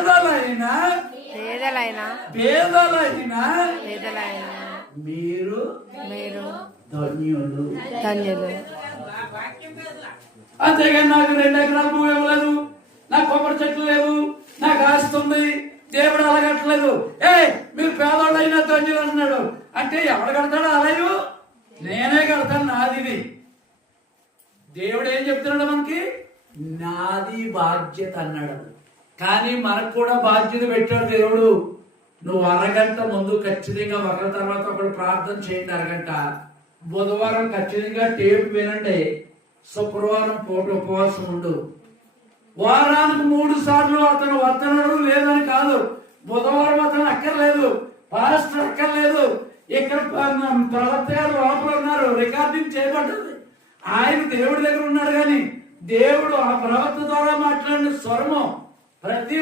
పేదలైన మీరు ధన్యులు. అంతేగాని నాకు 2 ఎకరాలు భూమి ఇవ్వలేదు, నాకు కొబ్బరి చెట్లు లేవు, నాకు ఆస్తుంది, దేవుడు అలాగట్లేదు. మీరు పేదవాళ్ళు అయినా ధన్యులు అంటున్నాడు అంటే ఎవడు కడతాడు ఆలయం? నేనే కడతాను, నాది. దేవుడు ఏం చెప్తున్నాడు మనకి? నాది బాధ్యత అన్నాడు. కానీ మనకు కూడా బాధ్యత పెట్టాడు దేవుడు. నువ్వు అరగంట ముందు ఖచ్చితంగా ఒకరి తర్వాత ఒకరు ప్రార్థన చేయండి. అరగంట బుధవారం ఖచ్చితంగా టేపు వినండి. శుక్రవారం పూట ఉపవాసం ఉండు. వారానికి 3 సార్లు అతను వద్దనడు లేదని కాదు. బుధవారం అతను అక్కర్లేదు, పాస్టర్ అక్కర్లేదు. ఇక్కడ ప్రవక్త గారు లోపల ఉన్నారు, రికార్డింగ్ చేయబడ్డది. ఆయన దేవుడి దగ్గర ఉన్నాడు. కానీ దేవుడు ఆ ప్రవక్త ద్వారా మాట్లాడిన స్వరము ప్రతి